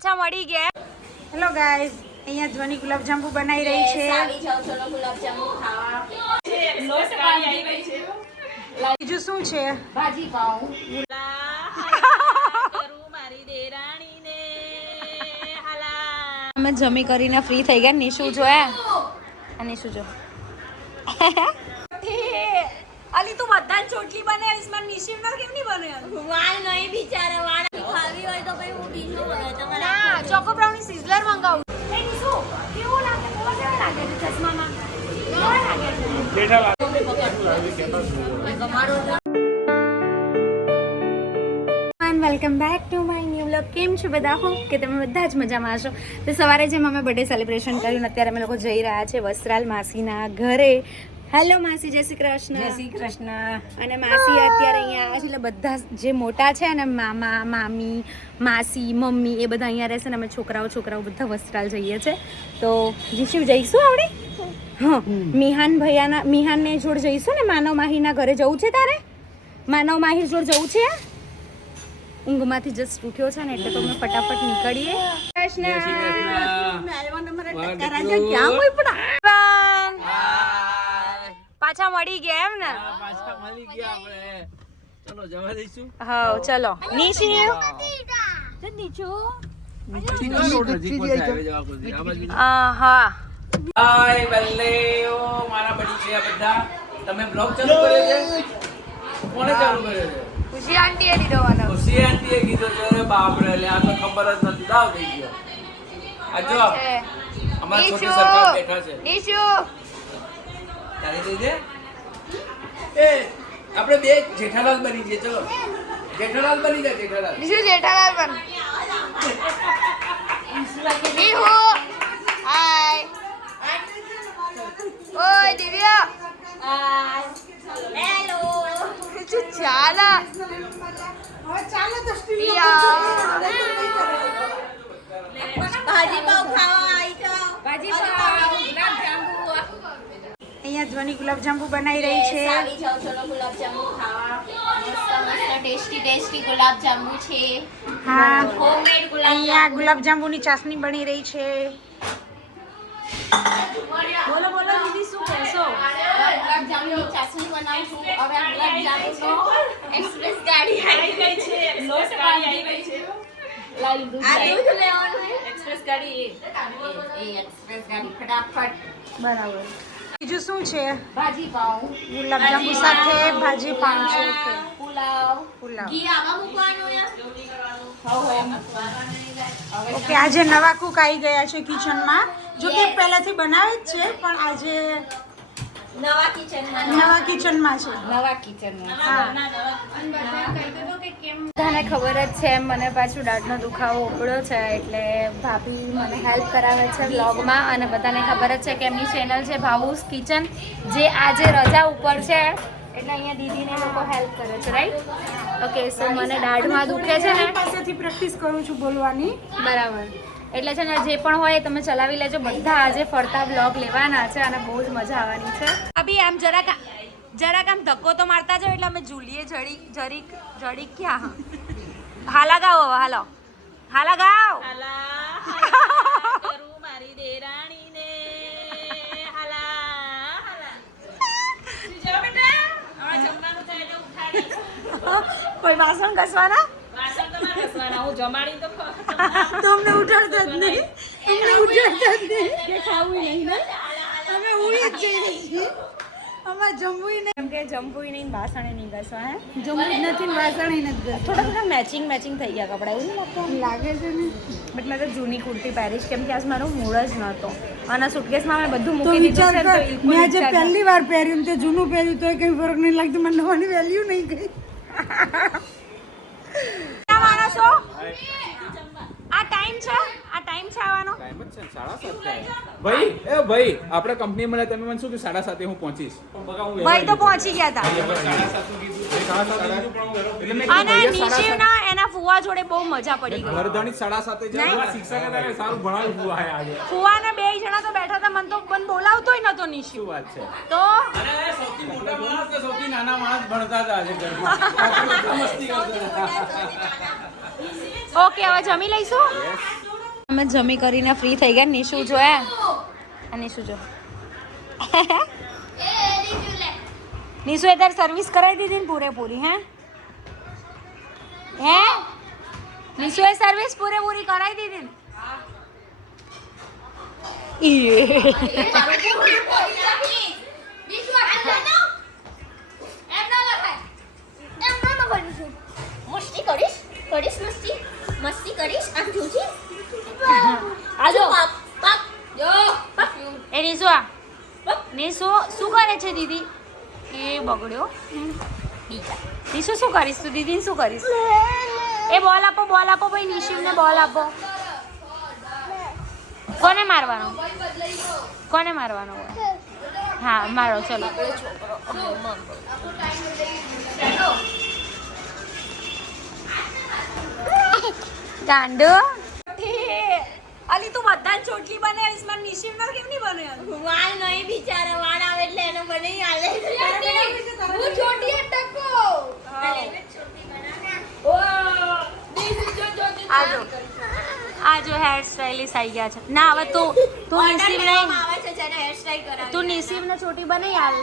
પાછા મળી ગયા. હેલો ગાઈઝ, અહીંયા ધ્વની ગુલાબજાંબુ બનાવી રહી છે. બીજું શું છે? ભાજી પાઉં. અમે જમી કરીને ફ્રી થઈ ગયા. નિશુ જોયા? નિશુ જો. અલી તું બધા ચોટલી બનાવીશ, મને નિશિમનો કેમ નહીં બનાવ્યો? વાળ નહીં બિચારા, વાળ ખાવી હોય તો ભાઈ હું ડીશો બનાવું. તમારે ના, ચોકો બ્રાઉની સિઝલર મંગાવું. એ નિશુ કેવું લાગે? કેવો લાગે છે ચશ્મામાં? કેવો લાગે છે? બેઠા લાગે. Welcome back to my new vlog. કેમ છો બધા? હું કે તમે બધા જ મજામાં હશો. તો સવારે જેમ અમે બર્થડે સેલિબ્રેશન કર્યું, અત્યારે અમે લોકો જઈ રહ્યા છે વસ્ત્રાલ માસીના ઘરે. હેલો માસી, જય શ્રી કૃષ્ણ. જય શ્રી કૃષ્ણ. અને માસી અત્યારે અહીંયા આવે છે, એટલે બધા જે મોટા છે ને, મામા મામી માસી મમ્મી, એ બધા અહીંયા રહેશે ને અમે છોકરાઓ બધા વસ્ત્રાલ જઈએ છે. તો જીશુ જઈશું આવડે? હા, મિહાનને જોડ જઈશું ને. માનવ માહીના ઘરે જવું છે તારે? માનવ માહી જોડ જવું છે? ઊંઘમાંથી જસ્ટ ઉઠ્યો છે ને, એટલે તો અમે ફટાફટ નીકળીએ. પાછા મળી ગયા એમ ને? પાછા મળી ગયા આપણે. ચલો જવા દઈશું. હા ચલો. નીચે હા. હાય બલ્લે, ઓ મારા બડી છે આ બધા. તમે બ્લોગ ચાલુ કર્યો છે? કોણે ચાલુ કર્યો છે? ખુશી આંટીએ લીધો મને. ખુશી આંટીએ કીધું છે. અરે બાપ રે, લે આ તો ખબર જ નથી. દાવ થઈ ગયો. આ જો અમારા છોટી સરકાર બેઠા છે. નીચુ તારી દઈ દે. એ આપણે બે જેઠાલાલ બની જઈએ. ચલો જેઠાલાલ બની જા. જેઠાલાલ નીચુ જેઠાલાલ બન. નીહુ હાય. ઓય દિવ્યા હાય. હેલો. નીચુ ચાલા. ભાજી પાઉં ખાવા આવી જાઓ. ભાજી પાઉં, ગુલાબજાંબુ. અહીંયા ધ્વની ગુલાબજાંબુ બનાવી રહી છે. આવી જાઓ, ચલો ગુલાબજાંબુ ખાવા. મસ્ત ટેસ્ટી ગુલાબજાંબુ છે. હા, હોમમેડ અહીંયા ગુલાબજાંબુની ચાસણી બની રહી છે. બોલો બોલો દીદી, શું કહેશો? ગુલાબજાંબુની ચાસણી બનાવું છું. હવે આ ગુલાબજાંબુનો એક્સપ્રેસ ગાડી આવી ગઈ છે. લોટ આવી ગઈ છે. આ દૂધ લેવાનું છે. એક્સપ્રેસ ગાડી એ એક્સપ્રેસ ગાડી ફટાફટ. બરાબર. બીજું શું છે? ભાજી પાઉં. ગુલાબજાંબુ સાથે ભાજી પાઉં છે. પુલાવ. ઘી આવા મૂકવાનું ઓકે, આજે નવા કુક આવી ગયા છે કિચનમાં. જો કે પહેલાથી બનાવે જ છે, પણ આજે નવા કિચનમાં નવા કિચનમાં છે. હા, બધાને ખબર જ છે મને પાછું દાઢનો દુખાવો ઉપડ્યો છે, એટલે ભાભી મને હેલ્પ કરાવે છે વ્લોગમાં. અને બધાને ખબર જ છે કે એમની ચેનલ છે ભાવુસ કિચન, જે આજે રજા ઉપર છે, એટલે અહીંયા દીદીને લોકો હેલ્પ કરે છે. રાઈટ? ઓકે, સો મને દાઢમાં દુખે છે ને, પાસેથી પ્રેક્ટિસ કરું છું બોલવાની. બરાબર. એટલે છે ને, જે પણ હોય તમે ચલાવી લેજો. બધા આજે ફરતા વ્લોગ લેવાના છે અને બહુ જ મજા આવવાની છે. અભી આમ જરાક આમ ધક્કો તો મારતા જાવ, એટલે અમે ઝૂલીએ જડીક ક્યાં. હાલા ગાઓ હવે. હાલા ગાઓ. મારી દેરાણીને કોઈ વાસણ ઘસવાના? હું જમાડી તો તો અમને ઉઠાડતા જ નહીં. કે ખાવું નહીં ને, અમે ઉડી જ જઈએ છીએ. અમારે જમવું નહીં. કેમ કે જમવું નહીં, વાસણે નહીં ઘસવા. હે જમવું જ નથી ને વાસણે નથી. થોડા મેચિંગ થઈ ગયા કપડા, એવું નહીં લાગે છે ને. બટ મેં તો જૂની કુર્તી પહેરીશ, કેમ કે આજ મારો મૂડ જ નહોતો. અને સુટકેસમાં મેં બધું મૂકી દીધું છે. મેં આજે પહેલી વાર પહેર્યું તે જૂનું પહેર્યું તો કંઈ ફરક નહીં લાગતો. મને નવાની વેલ્યુ નહીં ગઈ. માણસો, આ ટાઈમ છે આવવાનો. ટાઈમ જ છે 7:30. ભાઈ આપણે કંપની મળે, તમે મને શું કે 7:30 હું પહોંચીશ. ભાઈ તો પહોંચી ગયા હતા. અને નિશિવના એના ફુવા જોડે બહુ મજા પડી ગઈ. ઘરધણી 7:30 જાય. શિક્ષકે તારે સારું ભણાવ્યું ફુવા હે આજે. ફુવાના બે જણા તો બેઠા હતા, મને તો બોલાવતોય નતો નિશિવ. શું વાત છે? તો અરે સૌથી મોટા માણસ કે સૌથી નાના માણસ ભણતા હતા આજે ઘરમાં. મસ્તી કરતા હતા. ઓકે, હવે જમી લઈશું. અમે જમી કરીને ફ્રી થઈ ગયા. નિશુ જોયા? નિશુ જો નિશુ એ તાર સર્વિસ કરાવી દીધી ને પૂરેપૂરી? હે નિશુ એ સર્વિસ પૂરેપૂરી કરાવી દીધી ને? મસ્તી કરીશ મસ્તી કરીશ આમ જોજી આજો પપ જો એ નિશુ નિશુ શું કરે છે દીદી? એ બગડ્યો. નિશુ શું કરીશ તું? દીદીને શું કરીશ? એ બોલ આપો ભાઈ. નિશિવને બોલ આપો. કોને મારવાનો હોય? હા મારો. ચલો ગાંડો અલી તું બધા ચોટલી બનાવીશ, મને નિશિવ નો કેમ નહીં બનાવ્યો? વાળ નહીં બિચારા, વાળ આવે એટલે એને બનાવી આલે. હું છોટી ટકો આજો હેર સ્ટાઈલિસ્ટ આવી ગયા છે. ના હવે તું નિશિવ નહીં આવે છે જેને હેર સ્ટાઈલ કરાવી. તું નિશિવ ને ચોટી બનાવી હાલ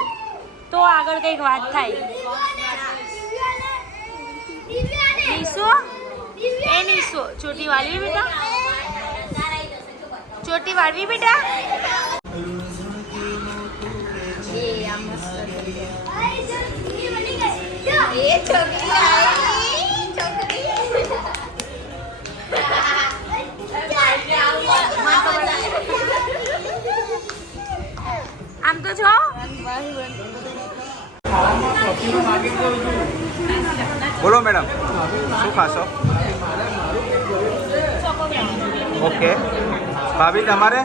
તો આગળ કઈક વાત થાય. નિશુ એ નિશુ ચોટી વાળવી બેટા, ચોટી વાળવી બેટા. એ છોકરી આમ તો જો બોલો મેડમ, શું ખાશો? ઓકે ભાભી તમારે?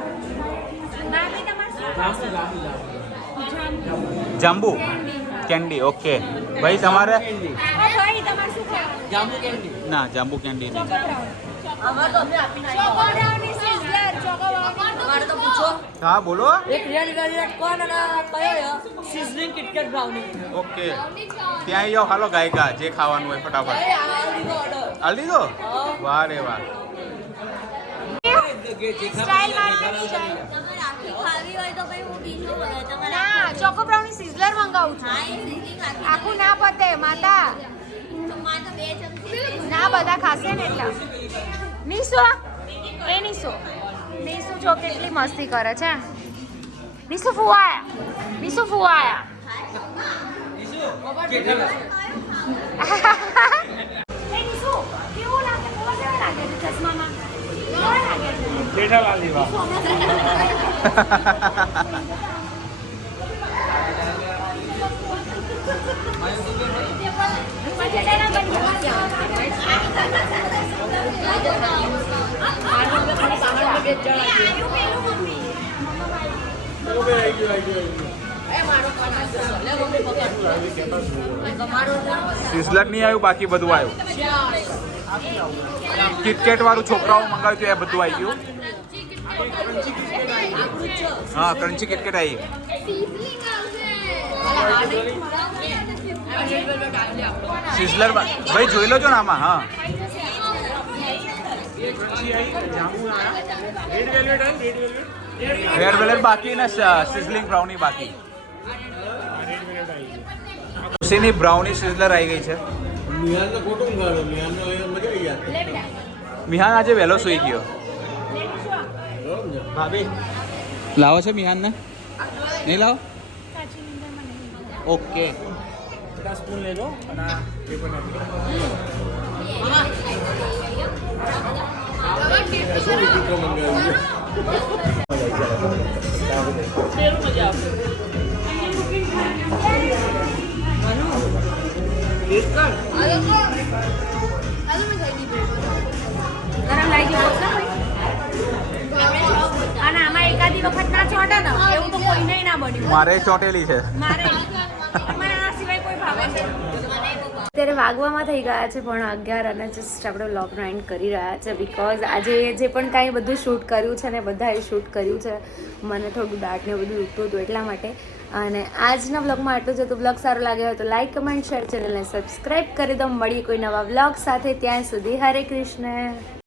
જાંબુ કેન્ડી. ઓકે ભાઈ તમારે? ના જાંબુ કેન્ડી નહીં. હા બોલો. ઓકે ત્યાં જાઓ, હાલો ગાયકા જે ખાવાનું હોય ફટાફટ. હાલ દીધો? વાહ રે વાહ. સ્ટાઇલ મારવાની છે. ખાવી હોય તો ભાઈ હું બીજું બોલે તમારે. ના ચોકો બ્રાઉની સિઝલર મંગાવું છું. હા એ સિંગિંગ આખી આખું ના પતે માતા. તો માં તો 2 ચમચી ના બધા ખાશે ને એટલા. નિશુ એ નિશુ જો કેટલી મસ્તી કરે છે. નિશુ ફુવાયા. એ નિશુ કેવું લાગે? કેવા લાગે છે ચશ્મામાં? કેવા લાગે છે? જેઠાલાલ વાહ. સિઝલર નહીં આવ્યું, બાકી બધું આવ્યું. કિટકેટ વાળું છોકરાઓ મંગાવ્યું હતું એ બધું આવી ગયું. હા ક્રન્ચી કિટકેટ આવી. સિઝલર ભાઈ જોઈ લો છો ને આમાં. હા રેડ વેલ્વેટ બાકી ને સિઝલિંગ બ્રાઉની બાકી. ખુશીની બ્રાઉની સિઝલર આવી ગઈ છે. મિહાન આજે વહેલો સુઈ ગયો. ભાભી લાવો છો મિહાનને? નહીં લાવો? ઓકે સ્પૂન લેજો અને અને આમાં એકાદી વખત ના ચોટે ને એવું તો કોઈને ના બન્યું. મારે ચોટેલી છે. મારે મને આ સિવાય કોઈ ભાવે છે. અત્યારે વાગવામાં થઈ ગયા છે પણ 11 અને જસ્ટ આપણે વ્લોગનો એન્ડ કરી રહ્યા છે બીકોઝ આજે જે પણ કાંઈ બધું શૂટ કર્યું છે ને બધાએ શૂટ કર્યું છે. મને થોડું દાઢ ને બધું દુખતું હતું એટલા માટે. અને આજના વ્લોગમાં આટલું જ હતું. વ્લોગ સારો લાગ્યો હોય તો લાઈક કમેન્ટ શેર ચેનલને સબસ્ક્રાઈબ કરી દો. મળીએ કોઈ નવા વ્લોગ સાથે. ત્યાં સુધી હરે કૃષ્ણ.